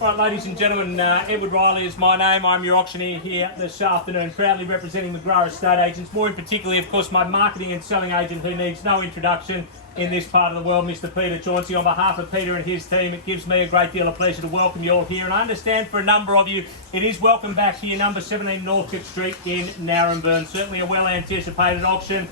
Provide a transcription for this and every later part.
Right, ladies and gentlemen, Edward Riley is my name. I'm your auctioneer here this afternoon, proudly representing McGrath Estate Agents, more in particularly, of course, my marketing and selling agent who needs no introduction in this part of the world, Mr. Peter Chauncey. On behalf of Peter and his team, it gives me a great deal of pleasure to welcome you all here. And I understand for a number of you, it is welcome back here, number 17 Northcote Street in Naremburn. Certainly a well-anticipated auction.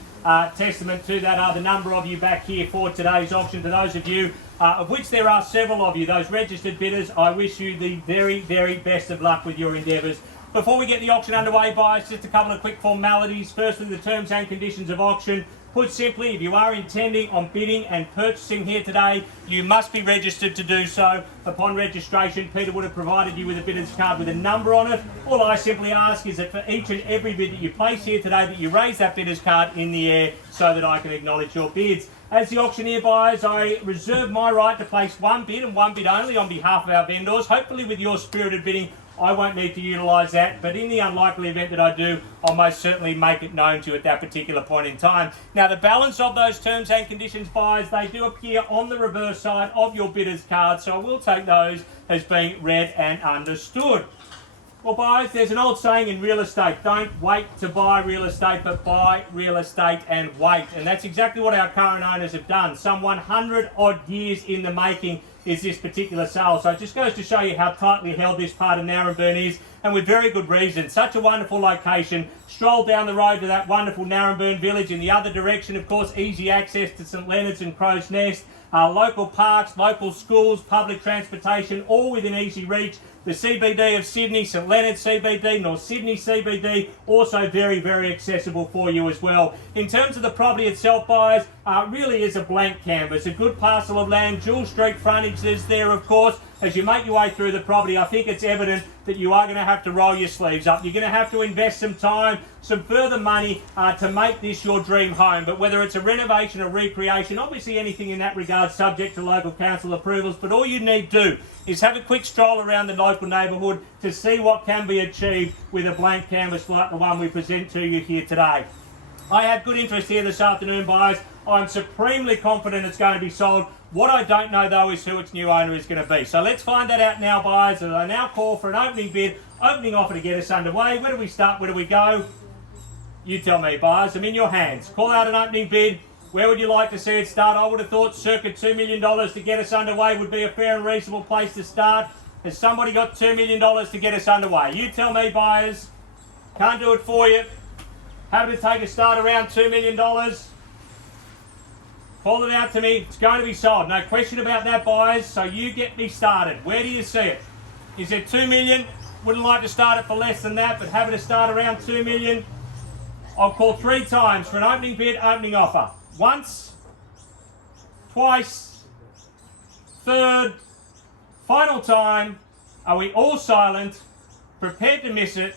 Testament to that are the number of you back here for today's auction. To those of you, of which there are several of you, those registered bidders, I wish you the very, very best of luck with your endeavours. Before we get the auction underway, buyers, just a couple of quick formalities. Firstly, the terms and conditions of auction. Put simply, if you are intending on bidding and purchasing here today, you must be registered to do so. Upon registration, Peter would have provided you with a bidder's card with a number on it. All I simply ask is that for each and every bid that you place here today, that you raise that bidder's card in the air so that I can acknowledge your bids. As the auctioneer, buyers, I reserve my right to place one bid and one bid only on behalf of our vendors. Hopefully with your spirited bidding, I won't need to utilise that, but in the unlikely event that I do, I'll most certainly make it known to you at that particular point in time. Now, the balance of those terms and conditions, buyers, they do appear on the reverse side of your bidder's card, so I will take those as being read and understood. Well, buyers, there's an old saying in real estate, don't wait to buy real estate, but buy real estate and wait. And that's exactly what our current owners have done. Some 100 odd years in the making is this particular sale. So it just goes to show you how tightly held this part of Naremburn is, and with very good reason. Such a wonderful location. Stroll down the road to that wonderful Naremburn village. In the other direction, of course, easy access to St Leonard's and Crow's Nest. Local parks, local schools, public transportation, all within easy reach. The CBD of Sydney, St Leonard's CBD, North Sydney CBD, also very, very accessible for you as well. In terms of the property itself, buyers, really is a blank canvas. A good parcel of land, dual street frontage is there, of course. As you make your way through the property, I think it's evident that you are going to have to roll your sleeves up. You're going to have to invest some time, some further money to make this your dream home. But whether it's a renovation or recreation, obviously anything in that regard subject to local council approvals, but all you need to do is have a quick stroll around the local neighbourhood to see what can be achieved with a blank canvas like the one we present to you here today. I have good interest here this afternoon, buyers. I'm supremely confident it's going to be sold. What I don't know, though, is who its new owner is going to be. So let's find that out now, buyers. And I now call for an opening bid, opening offer to get us underway. Where do we start? Where do we go? You tell me, buyers. I'm in your hands. Call out an opening bid. Where would you like to see it start? I would have thought circa $2 million to get us underway would be a fair and reasonable place to start. Has somebody got $2 million to get us underway? You tell me, buyers. Can't do it for you. Happy to take a start around $2 million. Call it out to me. It's going to be sold. No question about that, buyers. So you get me started. Where do you see it? Is it $2 million? Wouldn't like to start it for less than that, but happy to start around $2 million. I'll call 3 times for an opening bid, opening offer. Once, twice, third, final time. Are we all silent? Prepared to miss it?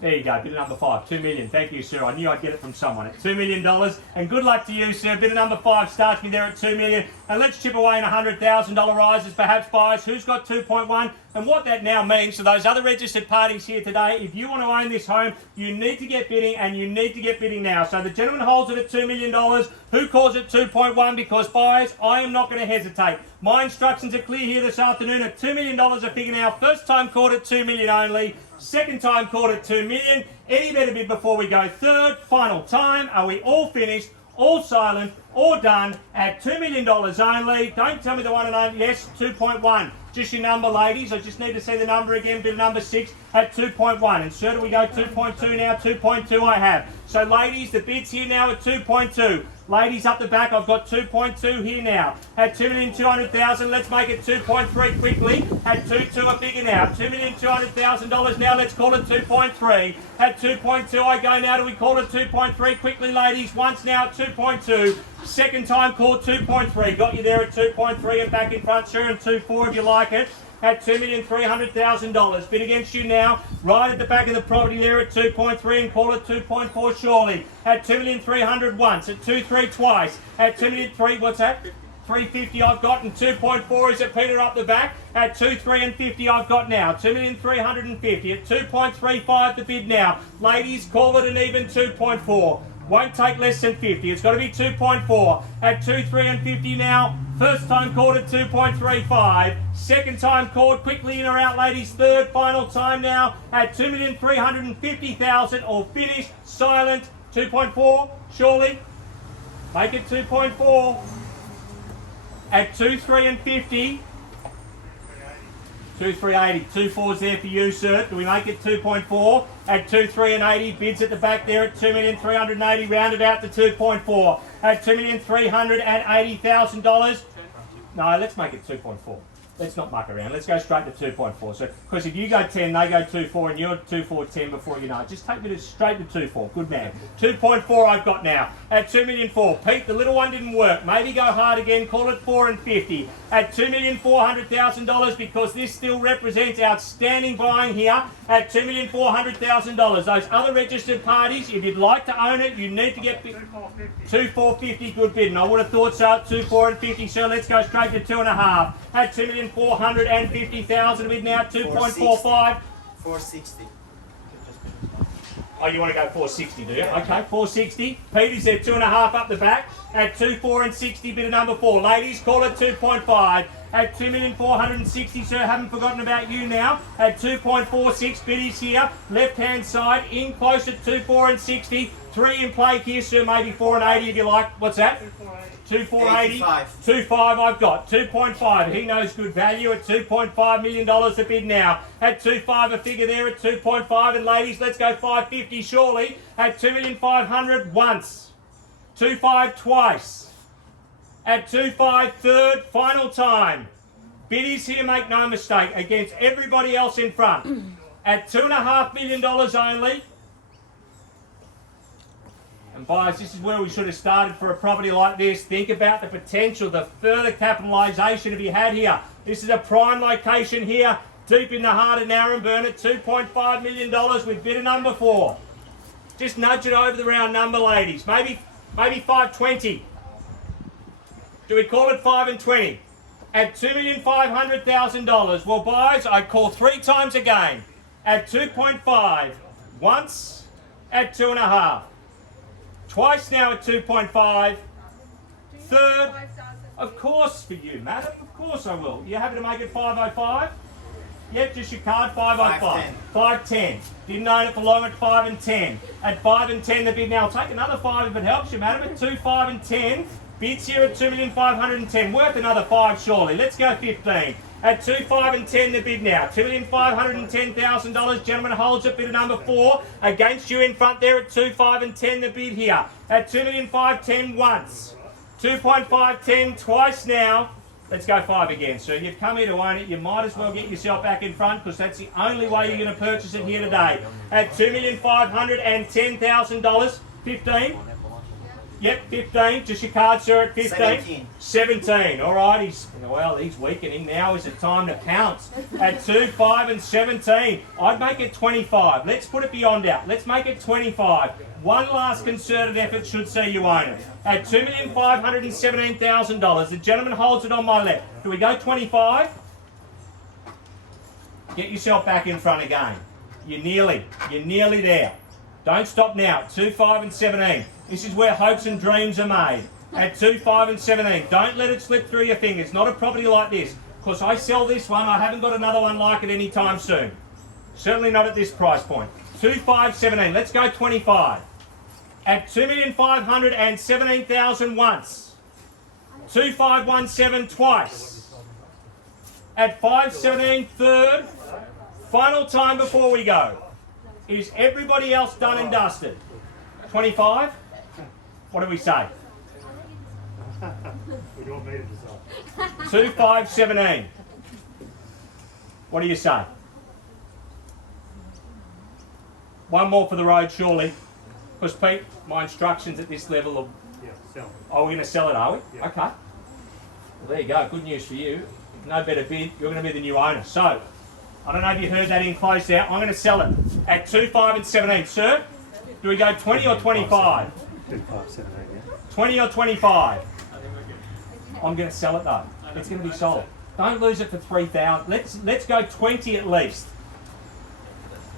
There you go, bidder number 5, $2 million. Thank you, sir. I knew I'd get it from someone at $2 million. And good luck to you, sir. Bidder number 5 starts me there at $2 million. And let's chip away in $100,000 rises, perhaps, buyers. Who's got 2.1? And what that now means to those other registered parties here today, if you want to own this home, you need to get bidding, and you need to get bidding now. So the gentleman holds it at $2 million. Who calls it 2.1? Because, buyers, I am not going to hesitate. My instructions are clear here this afternoon at $2 million a figure now. First time called at $2 million only. Second time called at $2 million. Any better bid before we go? Third, final time. Are we all finished? All silent? All done at $2 million only? Don't tell me the one and only. Yes, 2.1. Just your number, ladies. I just need to see the number again. Bid number 6 at 2.1. And sir, do we go 2.2 now? 2.2 I have. So ladies, the bid's here now at 2.2. Ladies up the back, I've got 2.2 here now. At $2,200,000, let's make it 2.3 quickly. At 2.2 a figure now. $2,200,000 now, let's call it 2.3. At 2.2 I go now. Do we call it 2.3 quickly, ladies? Once now at 2.2. Second time called 2.3. Got you there at 2.3 and back in front, sir, and 2.4 if you like it. At $2,300,000. Bid against you now, right at the back of the property there at 2.3 and call it 2.4 surely. At $2,300,000 once, at 2.3 twice, at $2,300,000, what's that? 350 I've got, and 2.4 is at Peter up the back. At 2.3 and 50 I've got now. 2,350 at 2.35 the bid now. Ladies, call it an even 2.4. Won't take less than 50. It's got to be 2.4. At 2, 3 and 50 now. First time called at 2.35. Second time called. Quickly in or out, ladies. Third final time now at 2,350,000 or finish. Silent. 2.4. Surely. Make it 2.4. At 2, 3 and 50. 2,380. 2 4s there for you, sir. Do we make it 2.4? At 2, 3 and 80. Bids at the back there at 2,380,000. Rounded out to 2.4. At $2,380,000. No, let's make it 2.4. Let's not muck around. Let's go straight to 2.4. So, because if you go 10, they go 2.4, and you're 2.4, 10 before you know it. Just take me straight to 2.4. Good man. 2.4 I've got now. At 2,400,000. Pete, the little one didn't work. Maybe go hard again. Call it 4 and 50. At $2,400,000 because this still represents outstanding buying here at $2,400,000. Those other registered parties, if you'd like to own it, you need to get 2,450. Good bid. And I would have thought so at 2,4 and 50. So let's go straight to 2.5 at 2,450,000 bid now. 2.45. 460. Oh, you want to go 460, do you? Okay, 460. Peter's there, 2.5 up the back. At 2,4 and 60, bid of number 4. Ladies, call it 2.5. At 2,460,000, sir, haven't forgotten about you now. At 2.46, biddies here. Left-hand side, in close at 2,4 and 60. 3 in play here, sir, maybe 4 and 80 if you like. What's that? 2,480. 2.5 I've got. 2.5. He knows good value at $2.5 million a bid now. At 2.5 a figure there at 2.5. And ladies, let's go 550 surely. At 2,500,000 once. 2.5 twice. At 2.5 third, final time. Biddies here, make no mistake, against everybody else in front. At $2.5 million only. And buyers, this is where we should have started for a property like this. Think about the potential, the further capitalisation to be had here. This is a prime location here, deep in the heart of Naremburn at $2.5 million with bidder number 4. Just nudge it over the round number, ladies. Maybe 520. Do we call it 5 and 20? At $2,500,000. Well, buyers, I call 3 times again. At 2.5. Once at 2.5. Twice now at 2.5. Third, of course for you, madam. Of course I will. You happy to make it 505? Yep, just your card, 505. 510. Didn't own it for long at 5 and 10. At 5 and 10 the bid now. I'll take another 5 if it helps you, madam. At 2, 5 and 10. Bids here at 2,510,000. Worth another 5 surely. Let's go 15. At 2, 5 and 10 the bid now. $2,510,000. Gentleman holds it, bid of number 4. Against you in front there at 2, 5 and 10 the bid here. At 2,510,000 once. 2.510 twice now. Let's go 5 again. So you've come here to own it. You might as well get yourself back in front because that's the only way you're going to purchase it here today. At $2,510,000. 15. Yep, 15. Just your card, sir, at 15. 17. All right, he's weakening. Now is the time to pounce. At 2, 5 and 17. I'd make it 25. Let's put it beyond out. Let's make it 25. One last concerted effort should see you own it. At $2,517,000. The gentleman holds it on my left. Do we go 25? Get yourself back in front again. You're nearly there. Don't stop now. 2, 5 and 17. This is where hopes and dreams are made. At 2, 5 and 17. Don't let it slip through your fingers. Not a property like this. Because I sell this one, I haven't got another one like it anytime soon. Certainly not at this price point. 2, 5, 17. Let's go 25. At $2,517,000 once. 2,517 twice. At 517 third. Final time before we go. Is everybody else done and dusted? 25? What do we say? 2, 5, 17. What do you say? One more for the road, surely. Because, Pete, my instructions at this level of... Yeah, sell. Oh, we're going to sell it, are we? Yeah. Okay. Well, there you go. Good news for you. No better bid. You're going to be the new owner. So, I don't know if you heard that in close out. I'm going to sell it at 2, 5 and 17. Sir, do we go 20 or 25? 2, 5, 17, yeah. 20 or 25? I'm going to sell it though. It's going to be sold. Don't lose it for 3,000. Let's go 20 at least.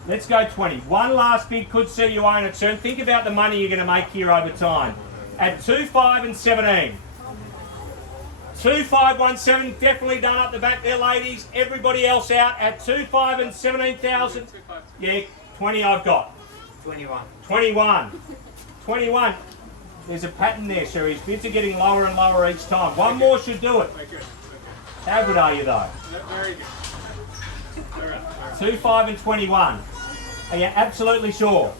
Let's go 20. One last bid could see you own it, sir. And think about the money you're going to make here over time. At 2, 5 and 17. 2, 5, 1, 7, definitely done up the back there, ladies. Everybody else out at 2, 5 and 17,000. Yeah, 20 I've got. 21. 21. 21. There's a pattern there, sir. His bids are getting lower and lower each time. One more should do it. How good are you, though? Very good. All right. 2, 5 and 21. Are you absolutely sure?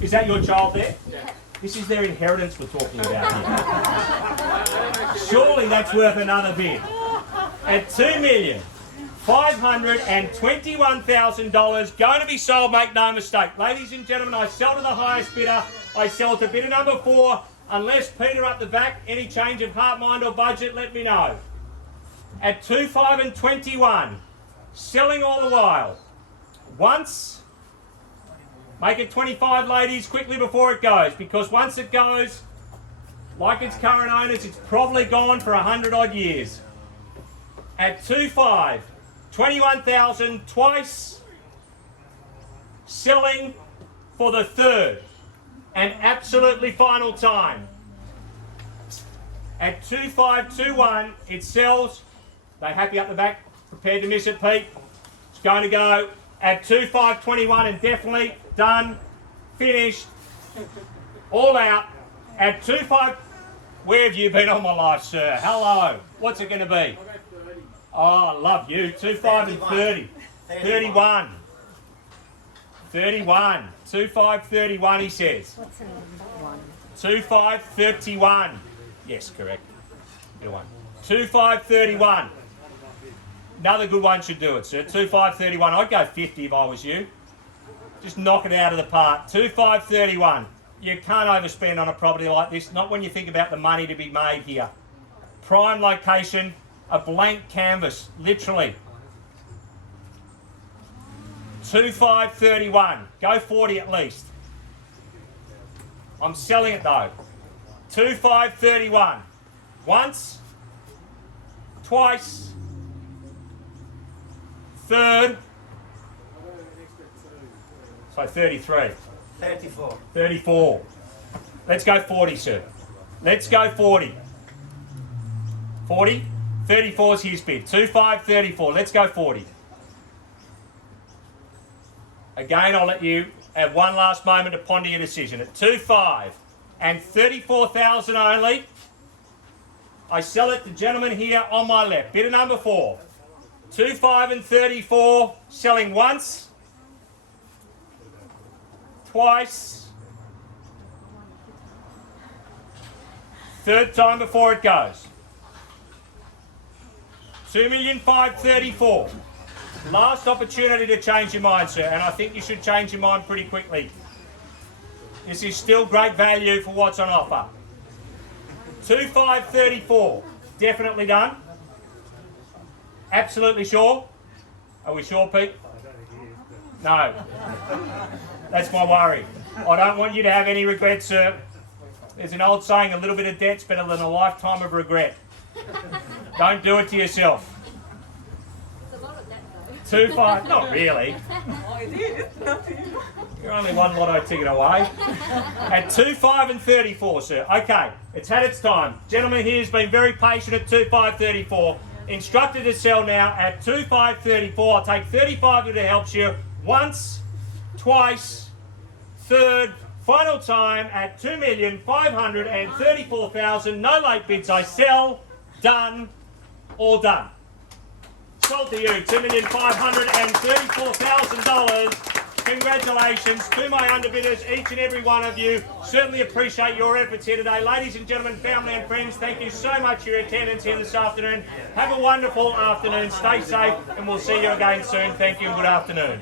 Is that your child there? Yeah. This is their inheritance we're talking about here. Surely that's worth another bid. At $2,521,000, going to be sold, make no mistake. Ladies and gentlemen, I sell to the highest bidder. I sell to bidder number 4. Unless Peter up the back, any change of heart, mind or budget, let me know. At 2, 5 and 21, selling all the while. Once, make it 25, ladies, quickly before it goes, because once it goes, like its current owners, it's probably gone for 100 odd years. At 2, 5, 21,000 twice, selling for the third and absolutely final time. At 2, 5, 2, 1, it sells. They happy up the back? Prepared to miss it, Pete? It's going to go at 2, 5, 21 and definitely done, finished, all out. At 2, 5, where have you been all my life, sir? Hello. What's it going to be? Oh, I love you. 2, 5 and 30. 31. 31. 2, 5, 31, he says. What's the number? 2, 5, 31. Yes, correct. Good one. 2, 5, 31. Another good one should do it, sir. 2, 5, 31. I'd go 50 if I was you. Just knock it out of the park. 2, 5, 31. You can't overspend on a property like this, not when you think about the money to be made here. Prime location, a blank canvas, literally. 2, 5, 31. Go 40 at least. I'm selling it though. 2, 5, 31. Once, twice, third, so 33. 34. 34. Let's go 40, sir. Let's go 40. 40. 34 is his bid. 2, 5, 34. Let's go 40. Again, I'll let you have one last moment to ponder your decision. At 2, 5 and 34,000 only, I sell it to gentleman here on my left. Bidder number 4. 2, 5 and 34, selling once, twice, third time before it goes. 2,534,000. Last opportunity to change your mind, sir, and I think you should change your mind pretty quickly. This is still great value for what's on offer. 2,534, definitely done. Absolutely sure. Are we sure, Pete? No. That's my worry. I don't want you to have any regrets, sir. There's an old saying, a little bit of debt's better than a lifetime of regret. Don't do it to yourself. It's a lot of that though. 2, 5, not really. I did. You're only one lotto ticket away. At 2, 5 and 34, sir. Okay, it's had its time. Gentleman here has been very patient at 2, 5, 34. Instructed to sell now at 2, 5, 34. I'll take 35 if it helps you. Once, twice, third, final time at 2,534,000. No late bids. I sell. Done. All done. Sold to you. $2,534,000. Congratulations to my underbidders, each and every one of you. Certainly appreciate your efforts here today. Ladies and gentlemen, family and friends, thank you so much for your attendance here this afternoon. Have a wonderful afternoon. Stay safe, and we'll see you again soon. Thank you and good afternoon.